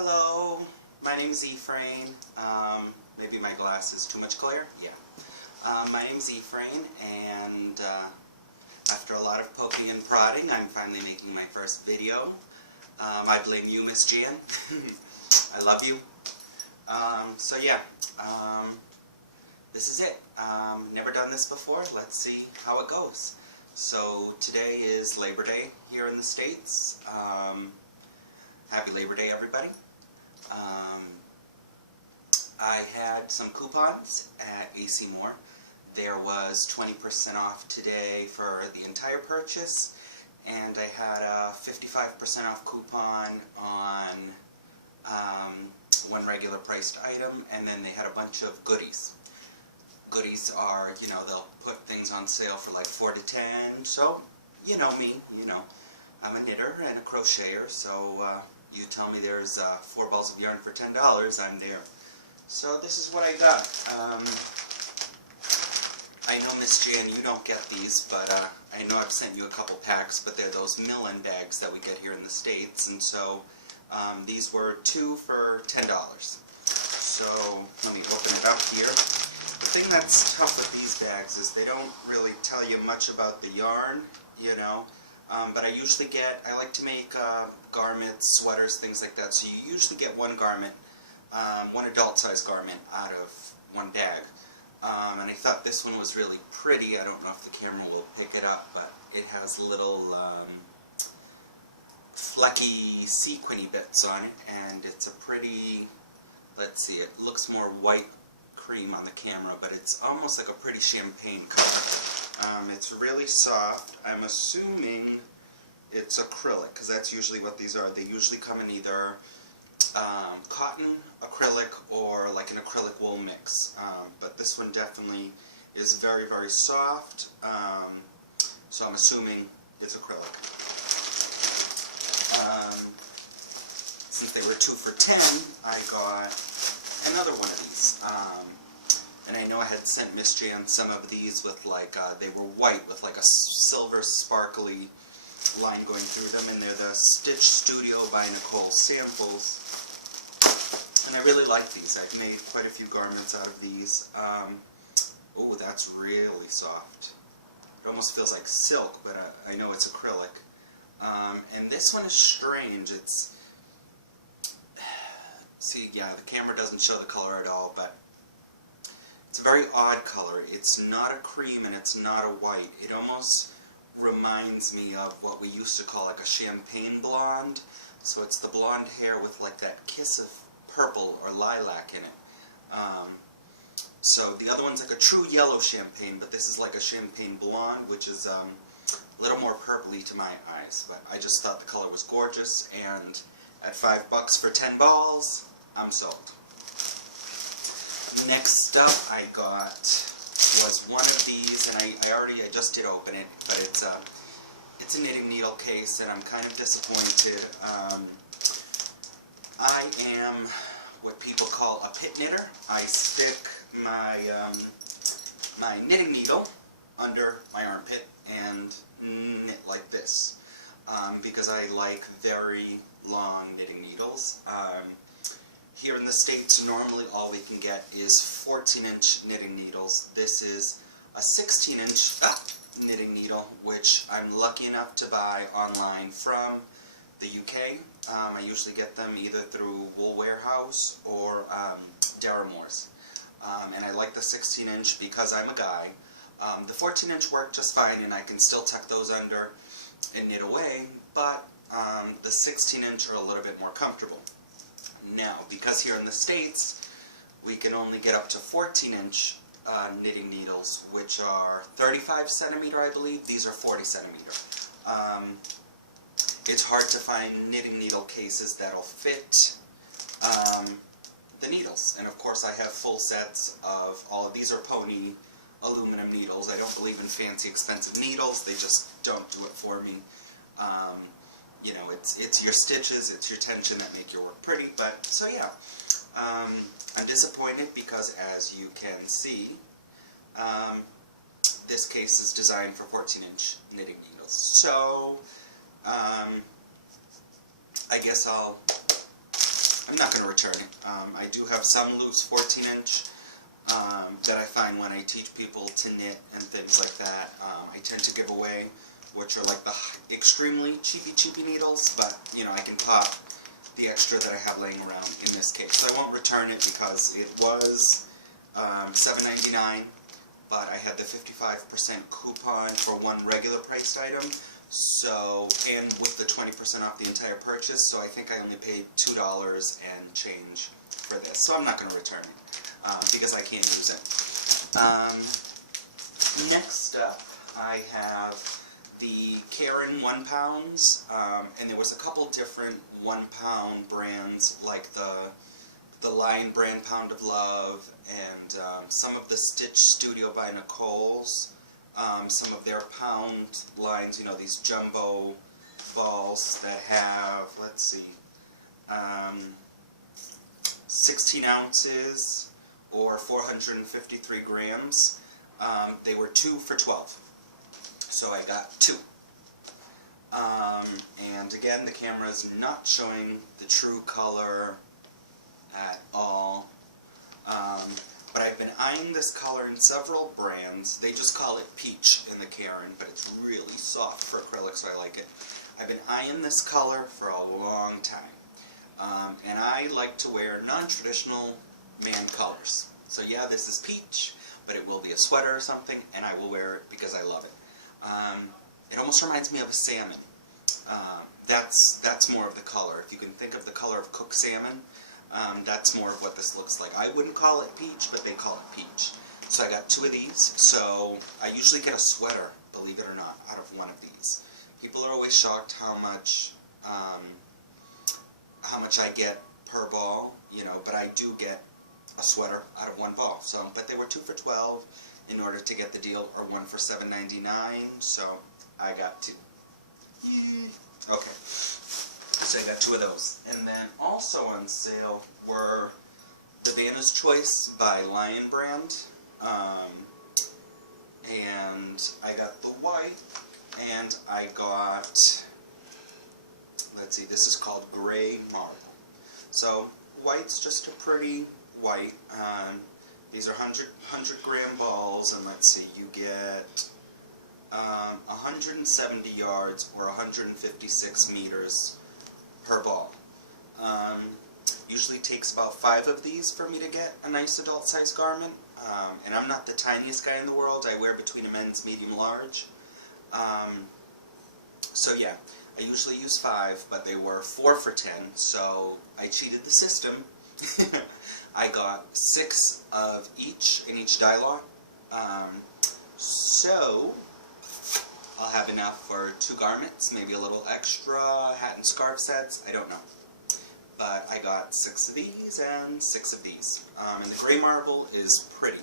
Hello, my name is Ephraim. Maybe my glass is too much glare? Yeah. My name is Ephraim, and after a lot of poking and prodding, I'm finally making my first video. I blame you, Miss Jan. I love you. So yeah, this is it. Never done this before. Let's see how it goes. So today is Labor Day here in the States. Happy Labor Day, everybody. I had some coupons at AC Moore. There was 20% off today for the entire purchase, and I had a 55% off coupon on one regular priced item, and then they had a bunch of goodies. Goodies are, you know, they'll put things on sale for like 4 to 10, so, you know me, you know. I'm a knitter and a crocheter, so you tell me there's 4 balls of yarn for $10, I'm there. So this is what I got. I know, Miss Jan, you don't get these, but I know I've sent you a couple packs, but they're those mill-in bags that we get here in the States, and so these were 2 for $10. So let me open it up here. The thing that's tough with these bags is they don't really tell you much about the yarn, you know. But I like to make garments, sweaters, things like that, so you usually get one garment, one adult-sized garment out of one bag. And I thought this one was really pretty. I don't know if the camera will pick it up, but it has little flecky sequiny bits on it, and it's a pretty, let's see, it looks more white cream on the camera, but it's almost like a pretty champagne color. It's really soft. I'm assuming it's acrylic, because that's usually what these are. They usually come in either cotton, acrylic, or like an acrylic wool mix. But this one definitely is very, very soft, so I'm assuming it's acrylic. Since they were 2 for $10, I got another one of these. And I know I had sent Miss Jan some of these with like, they were white with like a silver sparkly line going through them, and they're the Stitch Studio by Nicole samples. And I really like these. I've made quite a few garments out of these. Oh, that's really soft. It almost feels like silk, but I know it's acrylic. And this one is strange. It's, see, yeah, the camera doesn't show the color at all, but it's a very odd color. It's not a cream and it's not a white. It almost reminds me of what we used to call like a champagne blonde. So it's the blonde hair with like that kiss of purple or lilac in it. So the other one's like a true yellow champagne, but this is like a champagne blonde, which is a little more purpley to my eyes. But I just thought the color was gorgeous, and at $5 for 10 balls, I'm sold. Next up I got was one of these, and I just did open it, but it's a knitting needle case, and I'm kind of disappointed. I am what people call a pit knitter. I stick my my knitting needle under my armpit and knit like this, because I like very long knitting needles. Here in the States, normally all we can get is 14-inch knitting needles. This is a 16-inch knitting needle, which I'm lucky enough to buy online from the UK. I usually get them either through Wool Warehouse or Darramore's. And I like the 16-inch because I'm a guy. The 14-inch work just fine, and I can still tuck those under and knit away, but the 16-inch are a little bit more comfortable. Now, because here in the States, we can only get up to 14-inch knitting needles, which are 35 centimeter, I believe. These are 40 centimeter. It's hard to find knitting needle cases that'll fit the needles. And of course, I have full sets of all of these. Are pony aluminum needles. I don't believe in fancy, expensive needles. They just don't do it for me. You know, it's your stitches, it's your tension that make your work pretty. But, so yeah, I'm disappointed because, as you can see, this case is designed for 14-inch knitting needles. So, I guess I'll I'm not going to return it. I do have some loose 14-inch that I find when I teach people to knit and things like that. I tend to give away, which are like the extremely cheapy needles, but you know, I can pop the extra that I have laying around in this case. So I won't return it because it was $7.99, but I had the 55% coupon for one regular priced item. So, and with the 20% off the entire purchase, so I think I only paid $2 and change for this. So I'm not going to return it because I can't use it. Next up, I have the Karen 1 pounds, and there was a couple different 1 pound brands, like the Lion brand Pound of Love, and some of the Stitch Studio by Nicole's. Some of their pound lines, you know, these jumbo balls that have, let's see, 16 ounces or 453 grams. They were 2 for $12, so I got 2. And again, the camera is not showing the true color at all. But I've been eyeing this color in several brands. They just call it peach in the Karen, but it's really soft for acrylic, so I like it. I've been eyeing this color for a long time. And I like to wear non-traditional man colors. So yeah, this is peach, but it will be a sweater or something, and I will wear it because I love it. It almost reminds me of a salmon. That's more of the color. If you can think of the color of cooked salmon, that's more of what this looks like. I wouldn't call it peach, but they call it peach. So I got 2 of these. So I usually get a sweater, believe it or not, out of one of these. People are always shocked how much I get per ball, you know, but I do get a sweater out of 1 ball. So, but they were 2 for $12 in order to get the deal, or 1 for $7.99. So I got 2. Okay. So I got 2 of those. And then also on sale were the Vanna's Choice by Lion brand. And I got the white, and I got, let's see, this is called Gray Marble. So white's just a pretty white. These are 100 gram balls, and let's see, you get 170 yards or 156 meters per ball. Usually takes about 5 of these for me to get a nice adult size garment. And I'm not the tiniest guy in the world. I wear between a men's medium large. So yeah, I usually use 5, but they were 4 for $10, so I cheated the system. I got 6 of each in each dye lot. So I'll have enough for 2 garments, maybe a little extra, hat and scarf sets, I don't know. But I got 6 of these and 6 of these. And the gray marble is pretty.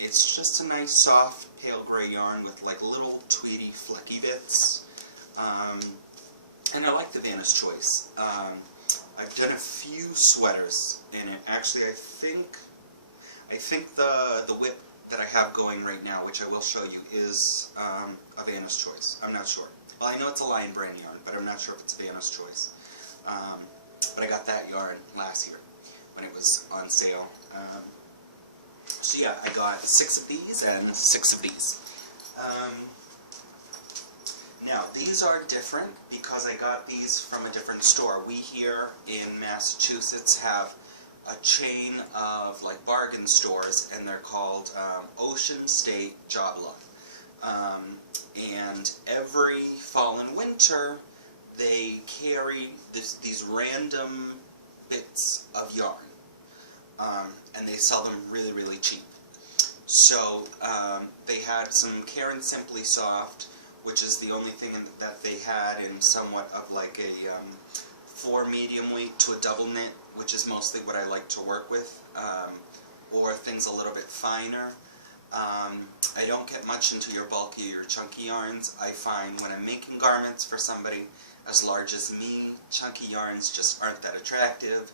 It's just a nice soft pale gray yarn with like little tweedy flecky bits. And I like the Vanna's Choice. I've done a few sweaters in it. Actually, I think the whip that I have going right now, which I will show you, is a Vanna's Choice. I'm not sure. Well, I know it's a Lion brand yarn, but I'm not sure if it's Vanna's Choice. But I got that yarn last year when it was on sale. So yeah, I got 6 of these and 6 of these. Now, these are different because I got these from a different store. We here in Massachusetts have a chain of like bargain stores, and they're called Ocean State Job Lot. And every fall and winter, they carry these random bits of yarn. And they sell them really, really cheap. So they had some Karen Simply Soft, which is the only thing that they had in somewhat of like a 4 medium weight to a double knit, which is mostly what I like to work with, or things a little bit finer. I don't get much into your bulky or chunky yarns. I find when I'm making garments for somebody as large as me, chunky yarns just aren't that attractive,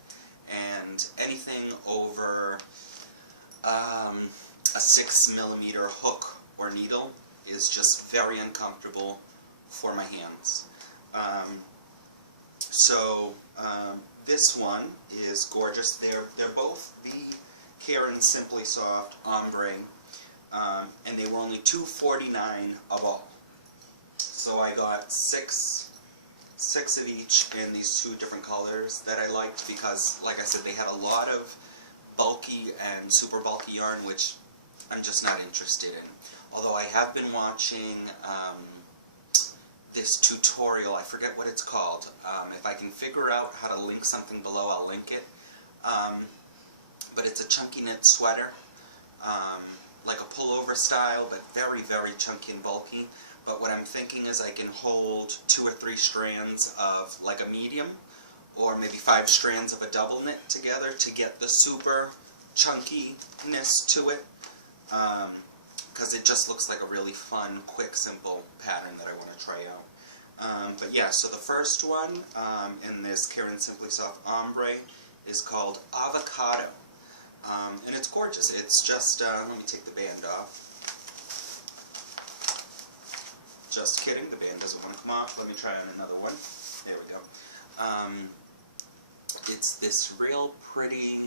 and anything over a 6mm hook or needle is just very uncomfortable for my hands. So this one is gorgeous. They're both the Karen Simply Soft Ombre, and they were only $2.49 of all. So I got six of each in these two different colors that I liked because, like I said, they had a lot of bulky and super bulky yarn, which I'm just not interested in. Although I have been watching this tutorial, I forget what it's called. If I can figure out how to link something below, I'll link it. But it's a chunky knit sweater, like a pullover style, but very, very chunky and bulky. But what I'm thinking is I can hold 2 or 3 strands of like a medium, or maybe 5 strands of a double knit together to get the super chunkiness to it. Because it just looks like a really fun, quick, simple pattern that I want to try out. But yeah, so the first one in this Karen Simply Soft Ombre is called Avocado. And it's gorgeous. It's just, let me take the band off. Just kidding, the band doesn't want to come off. Let me try on another one. There we go. It's this real pretty,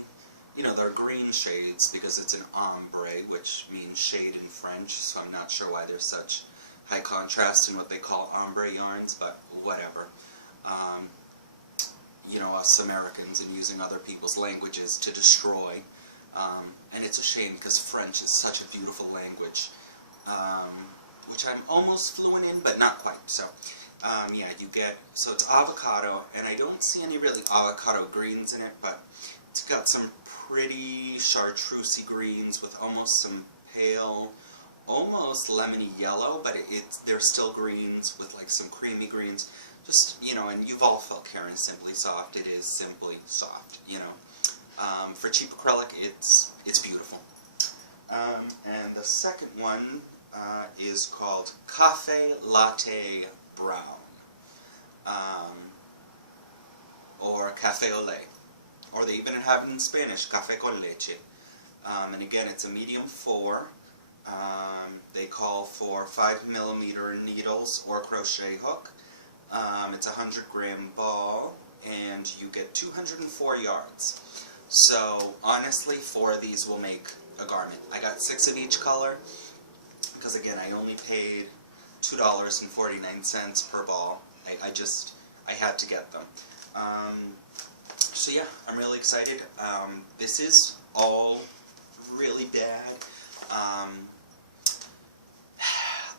you know, they're green shades because it's an ombre, which means shade in French, so I'm not sure why there's such high contrast in what they call ombre yarns, but whatever. You know, us Americans and using other people's languages to destroy. And it's a shame because French is such a beautiful language, which I'm almost fluent in, but not quite. So, yeah, you get, so it's avocado, and I don't see any really avocado greens in it, but it's got some pretty chartreusey greens with almost some pale, almost lemony yellow, but they're still greens with like some creamy greens. Just, you know, and you've all felt Karen Simply Soft. It is simply soft, you know. For cheap acrylic, it's beautiful. And the second one is called Cafe Latte Brown, or Cafe au lait, or they even have it in Spanish, Café con leche. And again, it's a medium 4. They call for 5mm needles or crochet hook. It's a 100-gram ball, and you get 204 yards. So honestly, 4 of these will make a garment. I got 6 of each color because, again, I only paid $2.49 per ball. I had to get them. So yeah, I'm really excited. This is all really bad.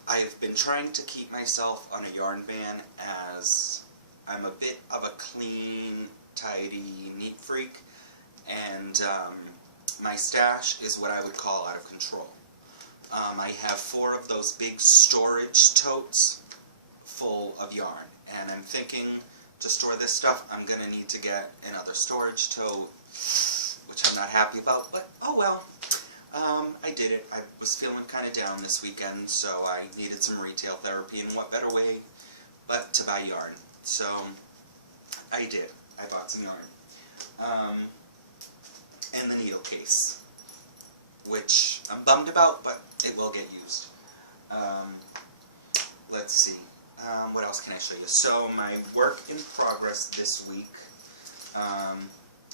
I've been trying to keep myself on a yarn ban as I'm a bit of a clean, tidy, neat freak, and my stash is what I would call out of control. I have 4 of those big storage totes full of yarn, and I'm thinking to store this stuff I'm going to need to get another storage tote, which I'm not happy about, but oh well. I did it. I was feeling kind of down this weekend, so I needed some retail therapy, and what better way but to buy yarn. So I did. I bought some yarn. And the needle case, which I'm bummed about, but it will get used. Let's see. What else can I show you? So my work in progress this week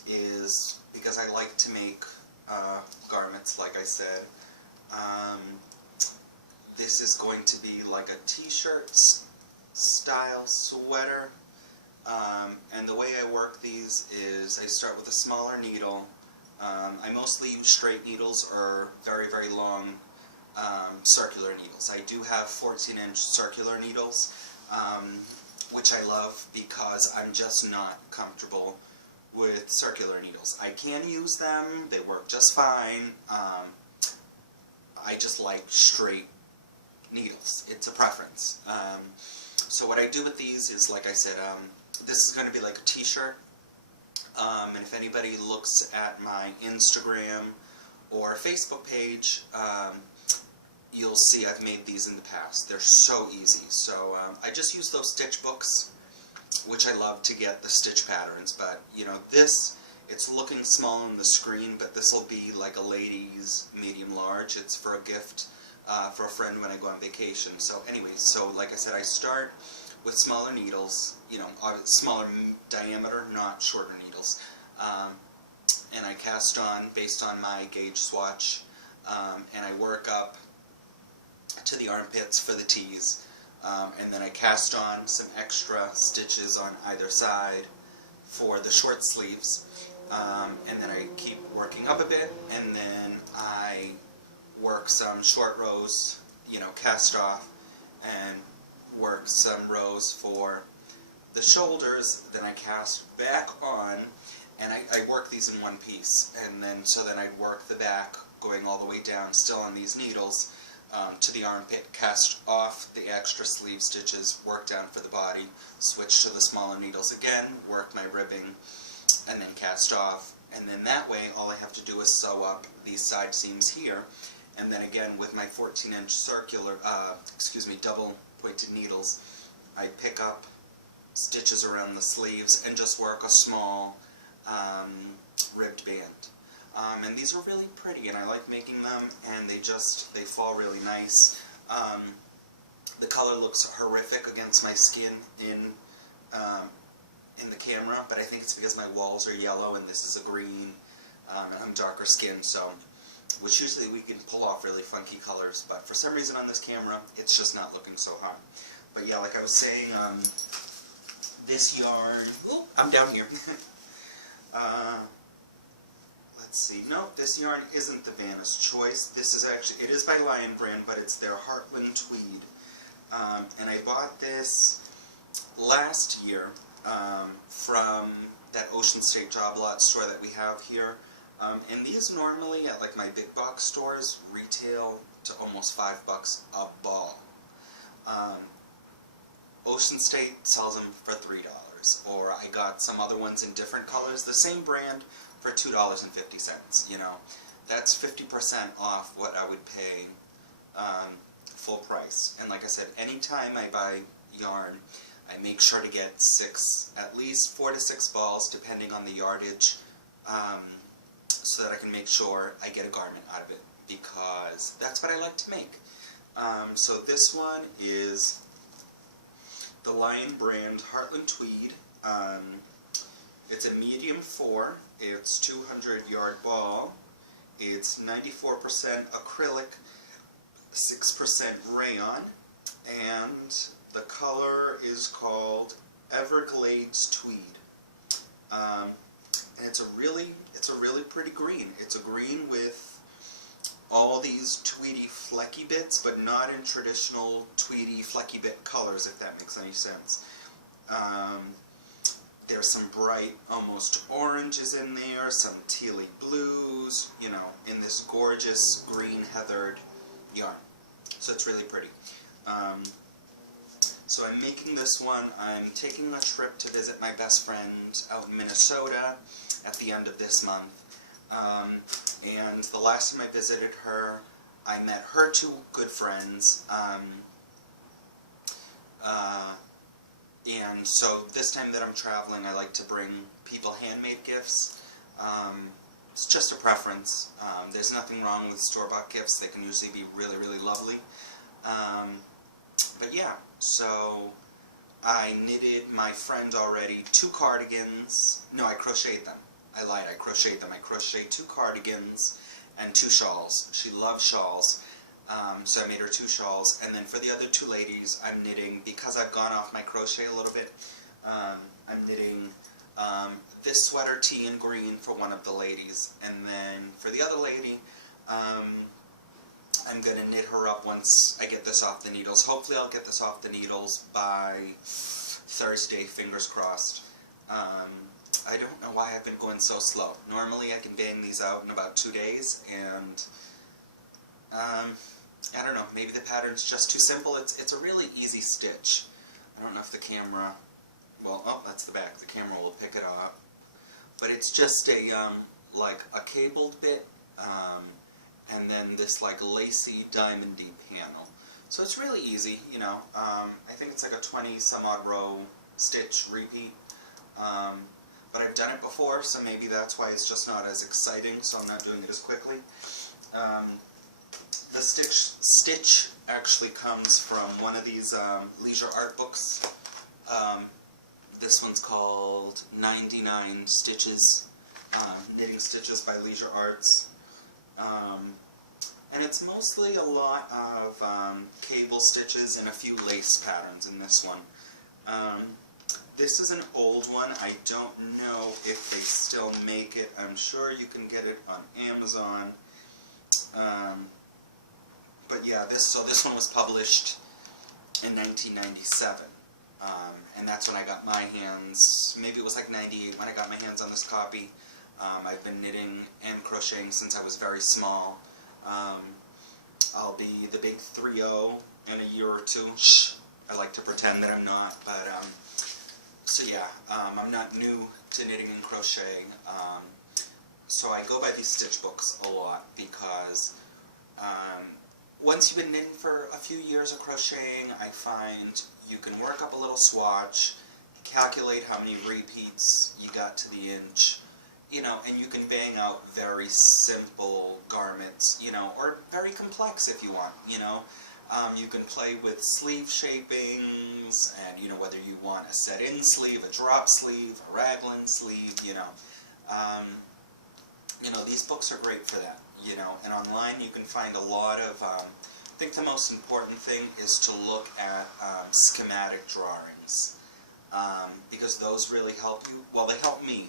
is, because I like to make garments, like I said. This is going to be like a t-shirt style sweater, and the way I work these is I start with a smaller needle. I mostly use straight needles or very, very long circular needles. I do have 14-inch circular needles, which I love because I'm just not comfortable with circular needles. I can use them, they work just fine. I just like straight needles. It's a preference. So what I do with these is, like I said, this is going to be like a t-shirt. And if anybody looks at my Instagram or Facebook page, you'll see I've made these in the past. They're so easy. So I just use those stitch books, which I love to get the stitch patterns. But, you know, this, it's looking small on the screen, but this will be like a lady's medium large. It's for a gift for a friend when I go on vacation. So anyways, so like I said, I start with smaller needles, smaller diameter, not shorter needles. And I cast on based on my gauge swatch, and I work up to the armpits for the tees, and then I cast on some extra stitches on either side for the short sleeves, and then I keep working up a bit, and then I work some short rows, cast off, and work some rows for the shoulders, then I cast back on, and I work these in one piece, and then I'd work the back going all the way down, still on these needles, to the armpit, cast off the extra sleeve stitches, work down for the body, switch to the smaller needles again, work my ribbing, and then cast off, and then that way all I have to do is sew up these side seams here, and then again with my 14-inch circular, double pointed needles, I pick up stitches around the sleeves and just work a small ribbed band. And these are really pretty, and I like making them, and they fall really nice. The color looks horrific against my skin in the camera, but I think it's because my walls are yellow and this is a green, and I'm darker skinned, so, which usually we can pull off really funky colors, but for some reason on this camera, it's just not looking so hot. But yeah, like I was saying, this yarn, I'm down here. Let's see, no, this yarn isn't the Vanna's Choice. This is actually, it is by Lion Brand, but it's their Heartland Tweed. And I bought this last year from that Ocean State Job Lot store that we have here. And these normally at like my big box stores retail to almost $5 a ball. Ocean State sells them for $3, or I got some other ones in different colors, the same brand, for $2.50, that's 50% off what I would pay full price. And like I said, anytime I buy yarn, I make sure to get at least 4 to 6 balls, depending on the yardage, so that I can make sure I get a garment out of it, because that's what I like to make. So this one is the Lion Brand Heartland Tweed. It's a medium 4, it's 200 yard ball, it's 94% acrylic, 6% rayon, and the color is called Everglades Tweed. And it's a really pretty green. It's a green with all these tweedy flecky bits, but not in traditional tweedy flecky bit colors, if that makes any sense. There's some bright, almost oranges in there, some tealy blues, in this gorgeous green heathered yarn. So it's really pretty. So I'm making this one. I'm taking a trip to visit my best friend out in Minnesota at the end of this month. And the last time I visited her, I met her 2 good friends. And so this time that I'm traveling, I like to bring people handmade gifts. It's just a preference. There's nothing wrong with store-bought gifts. They can usually be really, really lovely. But yeah, so I knitted my friend already 2 cardigans. No, I crocheted them. I lied, I crocheted them. I crocheted 2 cardigans and 2 shawls. She loves shawls. So I made her 2 shawls, and then for the other 2 ladies, I'm knitting, because I've gone off my crochet a little bit, I'm knitting this sweater tee in green for one of the ladies, and then for the other lady, I'm going to knit her up once I get this off the needles. Hopefully I'll get this off the needles by Thursday, fingers crossed. I don't know why I've been going so slow. Normally I can bang these out in about 2 days, and I don't know, maybe the pattern's just too simple. It's a really easy stitch. I don't know if the camera, well, oh, that's the back. The camera will pick it up. But it's just a, like a cabled bit, and then this like lacy diamondy panel. So it's really easy, I think it's like a 20 some odd row stitch repeat. But I've done it before, so maybe that's why it's just not as exciting, so I'm not doing it as quickly. The stitch actually comes from one of these leisure art books This one's called 99 Stitches, Knitting Stitches by Leisure Arts. And it's mostly a lot of cable stitches and a few lace patterns in this one. This is an old one. I don't know if they still make it. I'm sure you can get it on Amazon. But yeah, this one was published in 1997. And that's when I got my hands, maybe it was like 98 when I got my hands on this copy. I've been knitting and crocheting since I was very small. I'll be the big 3-0 in a year or two. Shh, I like to pretend that I'm not, but so yeah, I'm not new to knitting and crocheting. So I go by these stitch books a lot because once you've been knitting for a few years of crocheting, I find you can work up a little swatch, calculate how many repeats you got to the inch, you know, and you can bang out very simple garments, you know, or very complex if you want, you know. You can play with sleeve shapings, and, you know, whether you want a set-in sleeve, a drop sleeve, a raglan sleeve, you know. These books are great for that, you know, and online you can find a lot of, I think the most important thing is to look at schematic drawings, because those really help you, well, they help me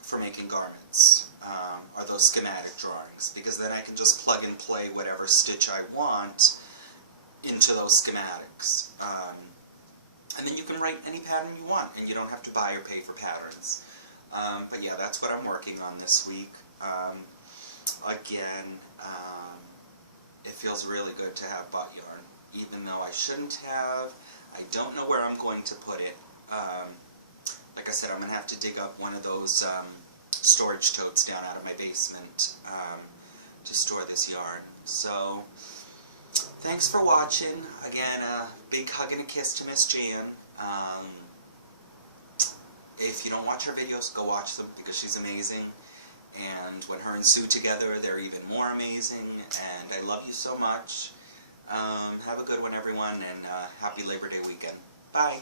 for making garments, are those schematic drawings, because then I can just plug and play whatever stitch I want into those schematics. And then you can write any pattern you want, and you don't have to buy or pay for patterns. But yeah, that's what I'm working on this week. Again, it feels really good to have butt yarn, even though I shouldn't have. I don't know where I'm going to put it. Like I said, I'm going to have to dig up one of those storage totes down out of my basement to store this yarn. So, thanks for watching. Again, a big hug and a kiss to Miss Jan. If you don't watch her videos, go watch them because she's amazing. And when her and Sue together, they're even more amazing. And I love you so much. Have a good one, everyone, and happy Labor Day weekend. Bye.